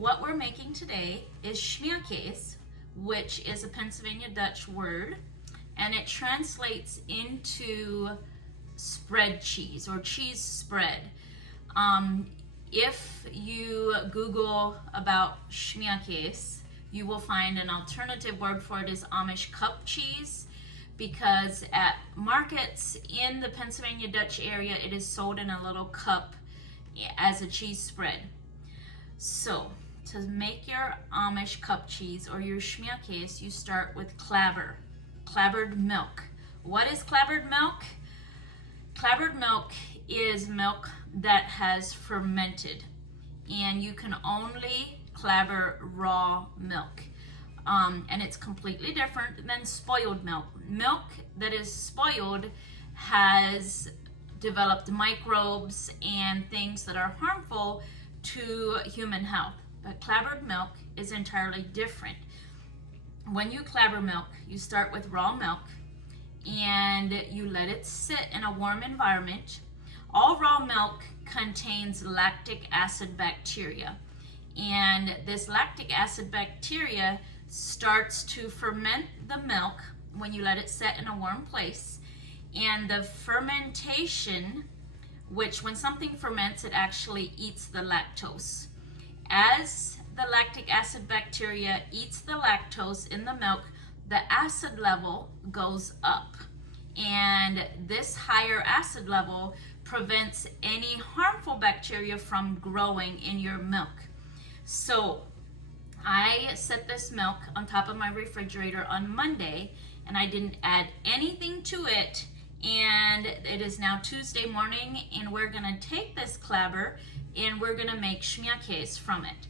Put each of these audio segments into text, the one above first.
what we're making today is Schmeirkase, which is a Pennsylvania Dutch word, and it translates into spread cheese or cheese spread. If you Google about Schmeirkase, you will find an alternative word for it is Amish cup cheese, because at markets in the Pennsylvania Dutch area, it is sold in a little cup as a cheese spread. So to make your Amish cup cheese or your Schmeirkase, you start with clabbered milk. What is clabbered milk? Clabbered milk is milk that has fermented, and you can only clabber raw milk. And it's completely different than spoiled milk. Milk that is spoiled has developed microbes and things that are harmful to human health. But clabbered milk is entirely different. When you clabber milk, you start with raw milk and you let it sit in a warm environment. All raw milk contains lactic acid bacteria, and this lactic acid bacteria starts to ferment the milk when you let it set in a warm place. And the fermentation, which when something ferments, it actually eats the lactose. As the lactic acid bacteria eats the lactose in the milk, the acid level goes up. And this higher acid level prevents any harmful bacteria from growing in your milk. So I set this milk on top of my refrigerator on Monday, and I didn't add anything to it. And it is now Tuesday morning, and we're gonna take this clabber and we're gonna make Schmeirkase from it.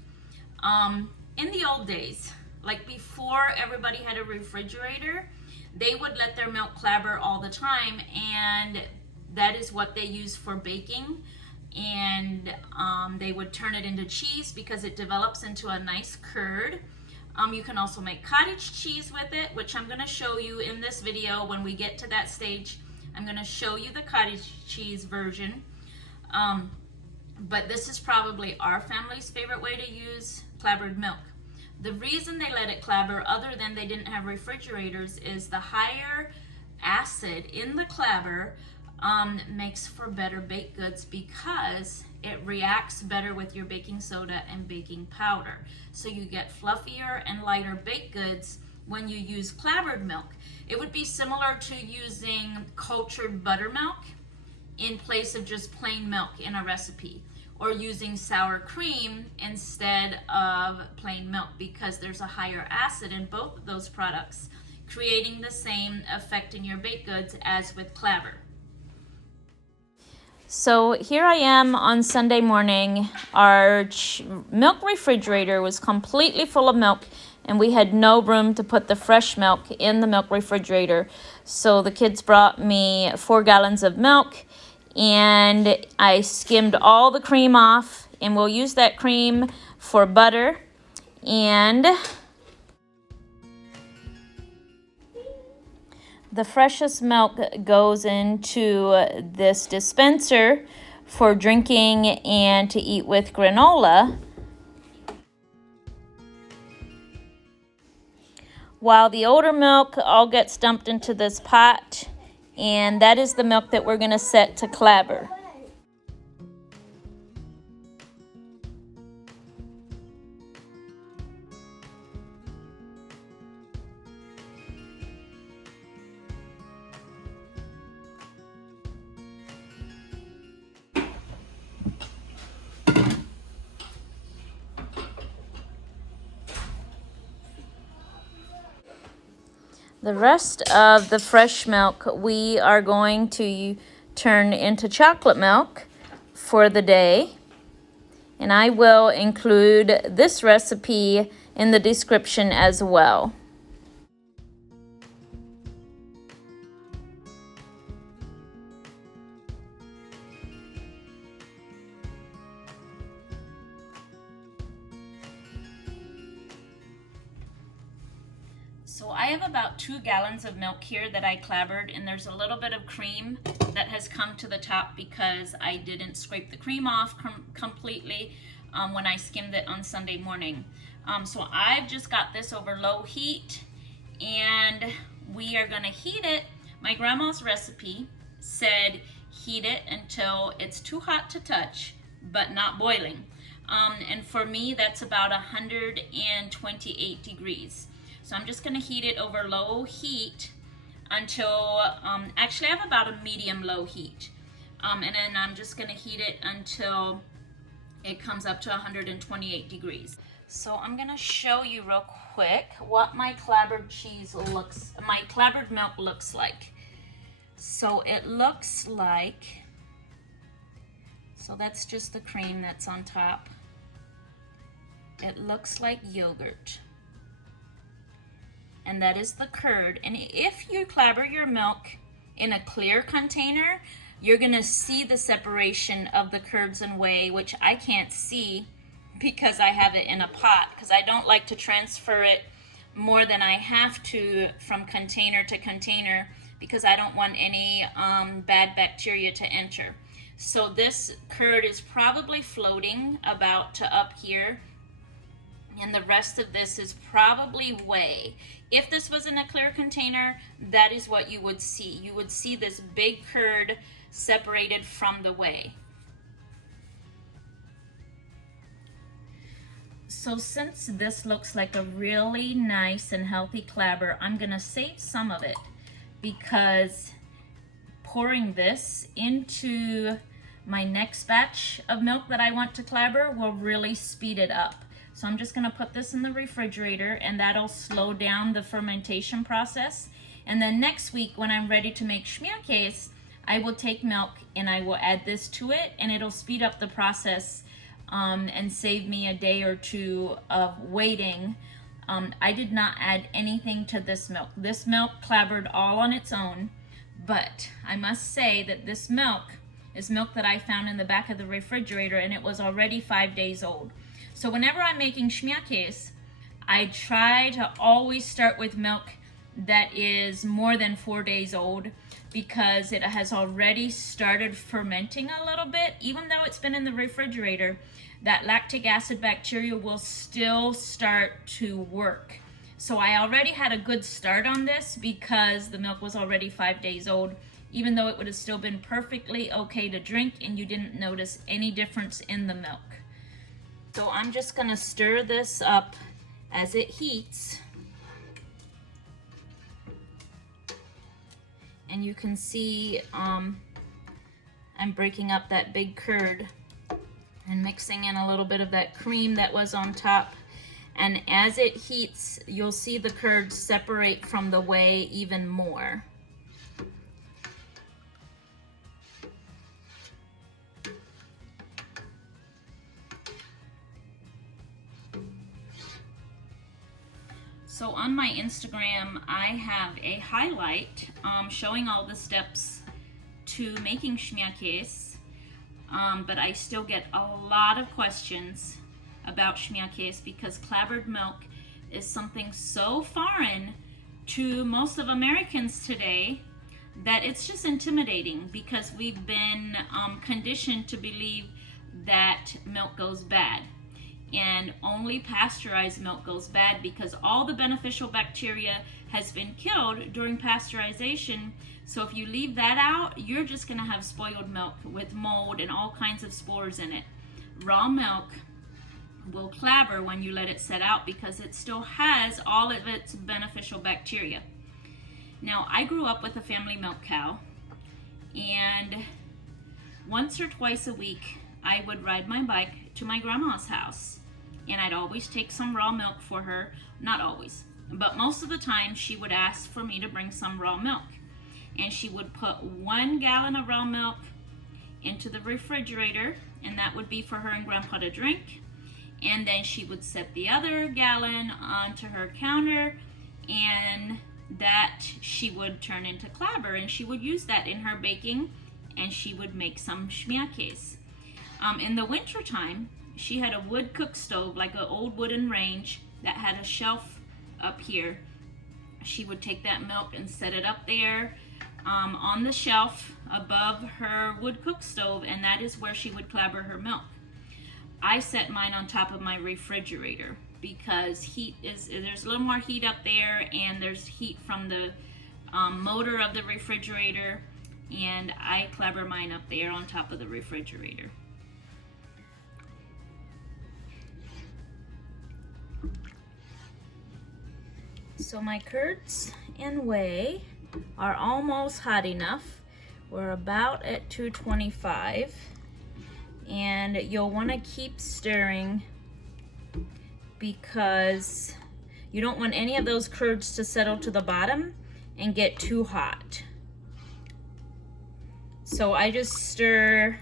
In the old days, like before everybody had a refrigerator, they would let their milk clabber all the time, and that is what they use for baking. And they would turn it into cheese because it develops into a nice curd. You can also make cottage cheese with it, which I'm going to show you in this video. When we get to that stage, I'm going to show you the cottage cheese version. But this is probably our family's favorite way to use clabbered milk. The reason they let it clabber, other than they didn't have refrigerators, is the higher acid in the clabber makes for better baked goods because it reacts better with your baking soda and baking powder. So you get fluffier and lighter baked goods when you use clabbered milk. It would be similar to using cultured buttermilk in place of just plain milk in a recipe, or using sour cream instead of plain milk, because there's a higher acid in both of those products, creating the same effect in your baked goods as with clabber. So here I am on Sunday morning. Our milk refrigerator was completely full of milk, and we had no room to put the fresh milk in the milk refrigerator. So the kids brought me 4 gallons of milk, and I skimmed all the cream off, and we'll use that cream for butter. And the freshest milk goes into this dispenser for drinking and to eat with granola, while the older milk all gets dumped into this pot, and that is the milk that we're going to set to clabber. The rest of the fresh milk we are going to turn into chocolate milk for the day. And I will include this recipe in the description as well. So I have about 2 gallons of milk here that I clabbered, and there's a little bit of cream that has come to the top because I didn't scrape the cream off completely. when I skimmed it on Sunday morning. So I've just got this over low heat, and we are gonna heat it. My grandma's recipe said heat it until it's too hot to touch, but not boiling. And for me, that's about 128 degrees. So I'm just gonna heat it over low heat until, actually I have about a medium low heat. And then I'm just gonna heat it until it comes up to 128 degrees. So I'm gonna show you real quick what my clabbered milk looks like. So it looks like, so that's just the cream that's on top. It looks like yogurt. And that is the curd. And if you clabber your milk in a clear container, you're gonna see the separation of the curds and whey, which I can't see because I have it in a pot, because I don't like to transfer it more than I have to from container to container, because I don't want any bad bacteria to enter. So this curd is probably floating about to up here, and the rest of this is probably whey. If this was in a clear container, that is what you would see. You would see this big curd separated from the whey. So since this looks like a really nice and healthy clabber, I'm gonna save some of it, because pouring this into my next batch of milk that I want to clabber will really speed it up. So I'm just gonna put this in the refrigerator, and that'll slow down the fermentation process. And then next week, when I'm ready to make Schmeirkase, I will take milk and I will add this to it, and it'll speed up the process and save me a day or two of waiting. I did not add anything to this milk. This milk clabbered all on its own, but I must say that this milk is milk that I found in the back of the refrigerator, and it was already 5 days old. So whenever I'm making Schmeirkase, I try to always start with milk that is more than 4 days old, because it has already started fermenting a little bit. Even though it's been in the refrigerator, that lactic acid bacteria will still start to work. So I already had a good start on this, because the milk was already 5 days old, even though it would have still been perfectly okay to drink and you didn't notice any difference in the milk. So I'm just gonna stir this up as it heats. And you can see I'm breaking up that big curd and mixing in a little bit of that cream that was on top. And as it heats, you'll see the curd separate from the whey even more. So on my Instagram, I have a highlight showing all the steps to making Schmeirkase, but I still get a lot of questions about Schmeirkase, because clabbered milk is something so foreign to most of Americans today that it's just intimidating, because we've been conditioned to believe that milk goes bad. And only pasteurized milk goes bad, because all the beneficial bacteria has been killed during pasteurization. So if you leave that out, you're just gonna have spoiled milk with mold and all kinds of spores in it. Raw milk will clabber when you let it set out, because it still has all of its beneficial bacteria. Now, I grew up with a family milk cow, and once or twice a week, I would ride my bike to my grandma's house, and I'd always take some raw milk for her. Not always, but most of the time she would ask for me to bring some raw milk, and she would put 1 gallon of raw milk into the refrigerator, and that would be for her and Grandpa to drink. And then she would set the other gallon onto her counter, and that she would turn into clabber, and she would use that in her baking, and she would make some Schmeirkase. In the winter time, she had a wood cook stove, like an old wooden range that had a shelf up here. She would take that milk and set it up there on the shelf above her wood cook stove, and that is where she would clabber her milk. I set mine on top of my refrigerator because there's a little more heat up there, and there's heat from the motor of the refrigerator, and I clabber mine up there on top of the refrigerator. So my curds and whey are almost hot enough. We're about at 225, and you'll want to keep stirring because you don't want any of those curds to settle to the bottom and get too hot. So I just stir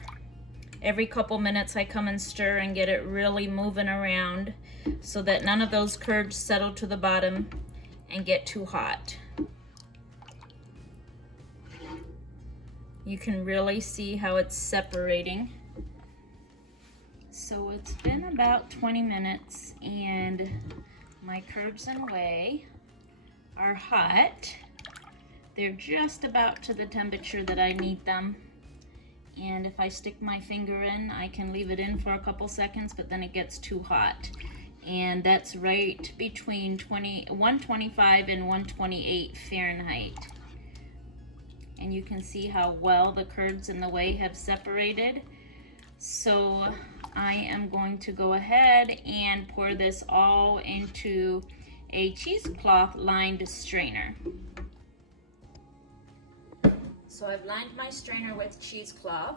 every couple minutes. I come and stir and get it really moving around so that none of those curds settle to the bottom and get too hot. You can really see how it's separating. So it's been about 20 minutes and my curds and whey are hot. They're just about to the temperature that I need them. And if I stick my finger in, I can leave it in for a couple seconds, but then it gets too hot. And that's right between 125 and 128 Fahrenheit. And you can see how well the curds and the whey have separated. So I am going to go ahead and pour this all into a cheesecloth lined strainer. So I've lined my strainer with cheesecloth,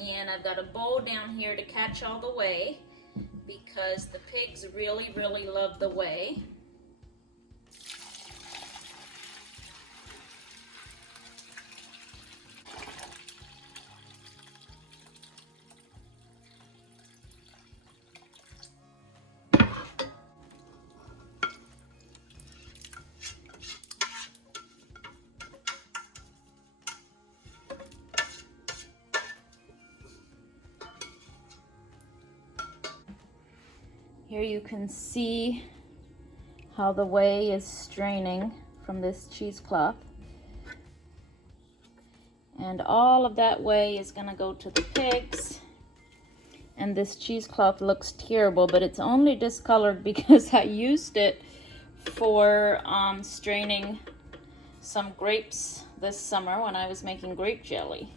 and I've got a bowl down here to catch all the whey because the pigs really, really love the whey. Here you can see how the whey is straining from this cheesecloth. And all of that whey is gonna go to the pigs. And this cheesecloth looks terrible, but it's only discolored because I used it for straining some grapes this summer when I was making grape jelly.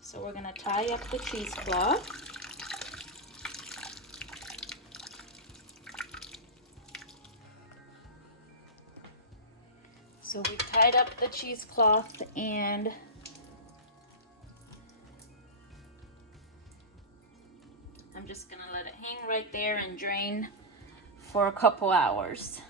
So we're gonna tie up the cheesecloth. So we tied up the cheesecloth, and I'm just gonna let it hang right there and drain for a couple hours.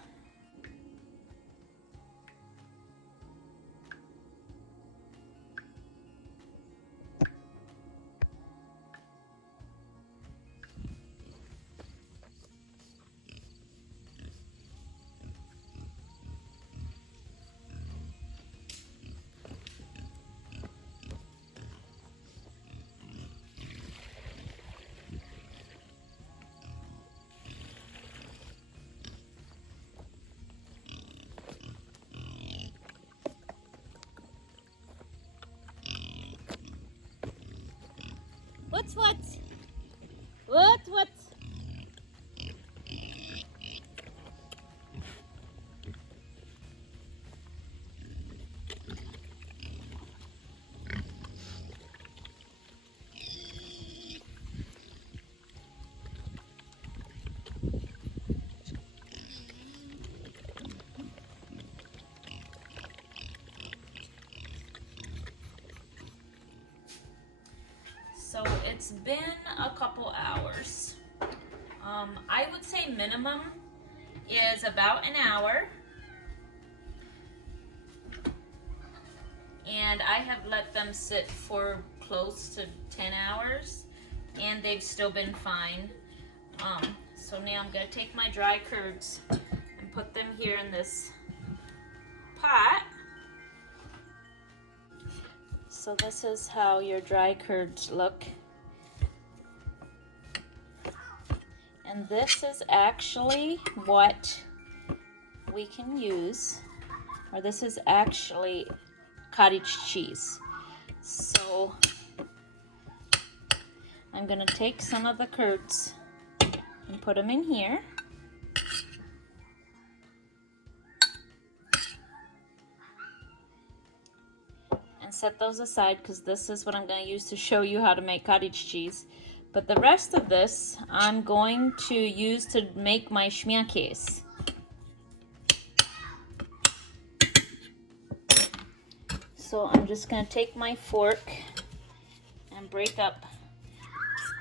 What? So it's been a couple hours. I would say minimum is about an hour. And I have let them sit for close to 10 hours and they've still been fine. So now I'm gonna take my dry curds and put them here in this pot. So this is how your dry curds look. And this is actually what we can use, or this is actually cottage cheese. So I'm I'm gonna take some of the curds and put them in here. And set those aside because this is what I'm going to use to show you how to make cottage cheese. But the rest of this I'm going to use to make my Schmeirkase. So I'm just going to take my fork and break up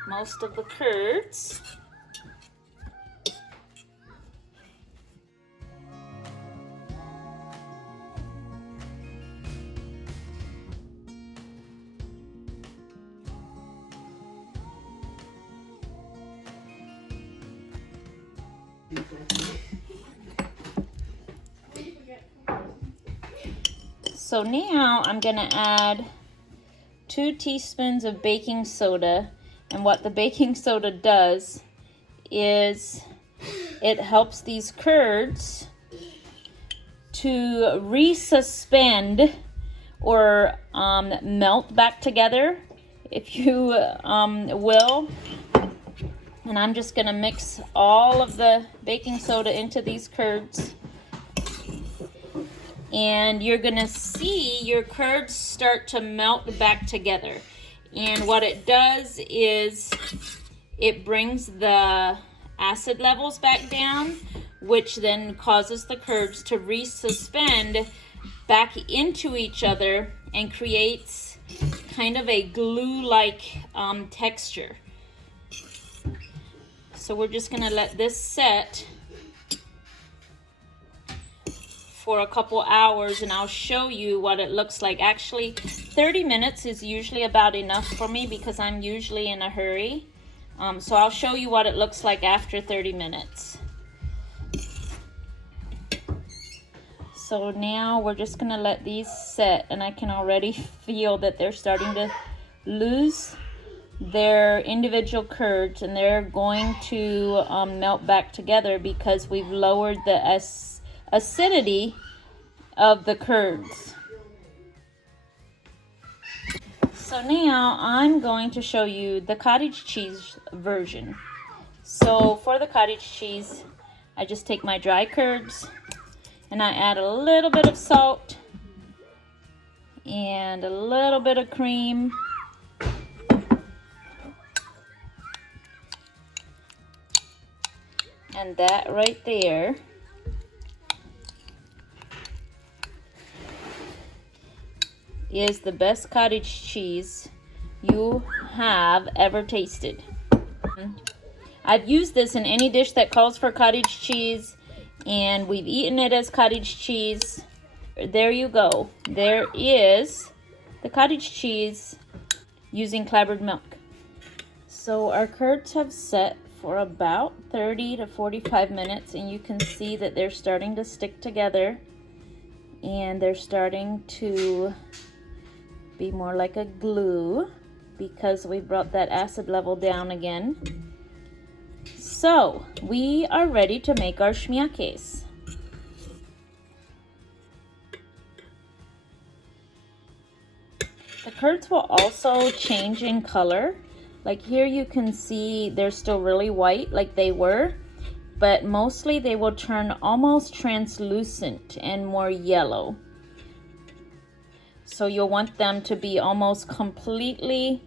most of the curds. So now I'm going to add 2 teaspoons of baking soda, and what the baking soda does is it helps these curds to resuspend or melt back together, if you will. And I'm just going to mix all of the baking soda into these curds. And you're going to see your curds start to melt back together. And what it does is it brings the acid levels back down, which then causes the curds to resuspend back into each other and creates kind of a glue-like texture. So we're just going to let this set for a couple hours, and I'll show you what it looks like. Actually, 30 minutes is usually about enough for me because I'm usually in a hurry. So I'll show you what it looks like after 30 minutes. So now we're just gonna let these set, and I can already feel that they're starting to lose their individual curds, and they're going to melt back together because we've lowered the acidity of the curds. So now I'm going to show you the cottage cheese version. So for the cottage cheese, I just take my dry curds and I add a little bit of salt and a little bit of cream. And that right there is the best cottage cheese you have ever tasted. I've used this in any dish that calls for cottage cheese, and we've eaten it as cottage cheese. There you go. There is the cottage cheese using clabbered milk. So our curds have set for about 30 to 45 minutes, and you can see that they're starting to stick together and they're starting to be more like a glue because we brought that acid level down again. So we are ready to make our Schmeirkase. The curds will also change in color. Like here you can see they're still really white like they were, but mostly they will turn almost translucent and more yellow. So you'll want them to be almost completely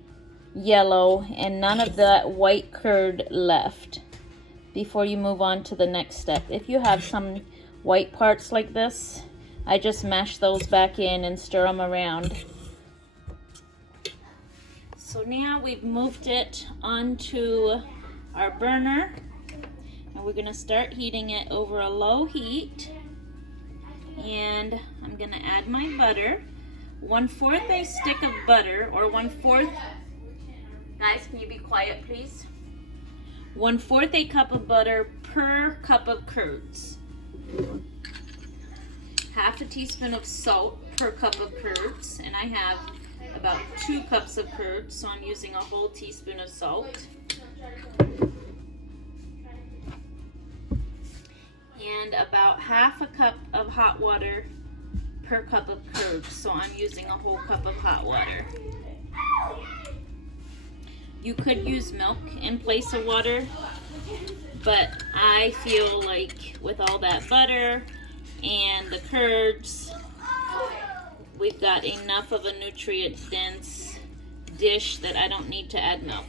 yellow and none of that white curd left before you move on to the next step. If you have some white parts like this, I just mash those back in and stir them around. So now we've moved it onto our burner, and we're going to start heating it over a low heat. And I'm going to add my butter. 1/4 a stick of butter, or 1/4, guys, can you be quiet please? 1/4 a cup of butter per cup of curds. 1/2 teaspoon of salt per cup of curds, and I have about 2 cups of curds, so I'm using a whole teaspoon of salt. And about 1/2 cup of hot water per cup of curds, so I'm using a whole cup of hot water. You could use milk in place of water, but I feel like with all that butter and the curds, we've got enough of a nutrient-dense dish that I don't need to add milk.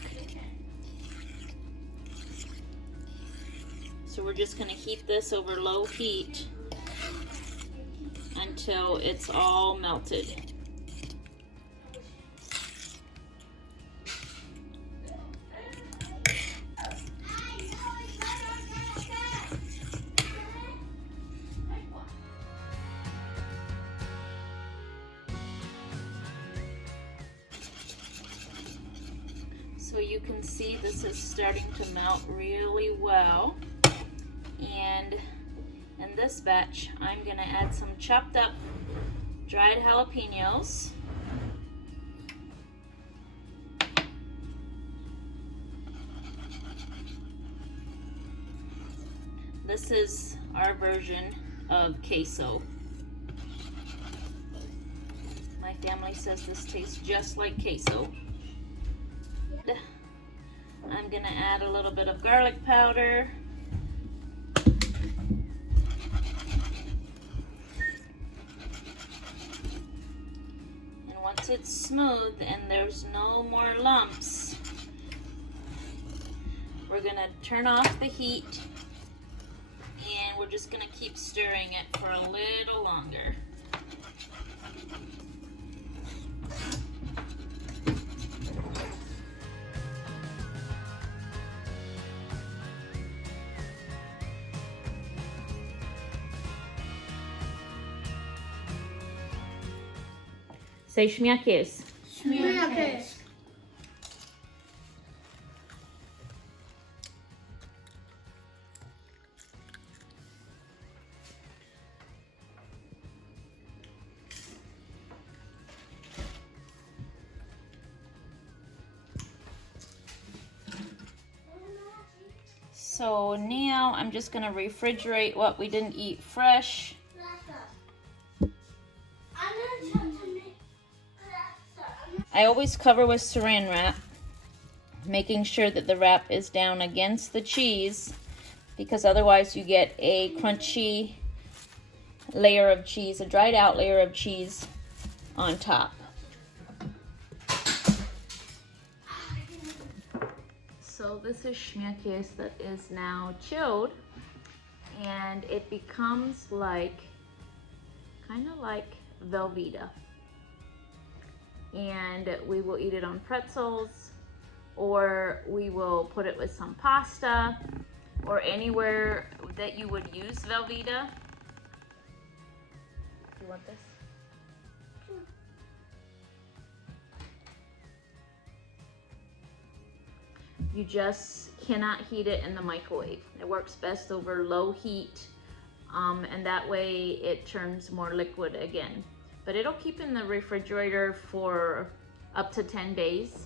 So we're just going to heat this over low heat until it's all melted. So you can see this is starting to melt really well. And in this batch, I'm going to add some chopped up dried jalapenos. This is our version of queso. My family says this tastes just like queso. I'm going to add a little bit of garlic powder. Once it's smooth and there's no more lumps, we're going to turn off the heat and we're just going to keep stirring it for a little longer. Say Schmeirkase. Schmeirkase. So now I'm just going to refrigerate what we didn't eat fresh. I always cover with saran wrap, making sure that the wrap is down against the cheese, because otherwise you get a crunchy layer of cheese, a dried out layer of cheese on top. So this is Schmeirkase that is now chilled, and it becomes like, kind of like Velveeta. And we will eat it on pretzels, or we will put it with some pasta, or anywhere that you would use Velveeta. You want this? You just cannot heat it in the microwave. It works best over low heat, and that way it turns more liquid again. But it'll keep in the refrigerator for up to 10 days.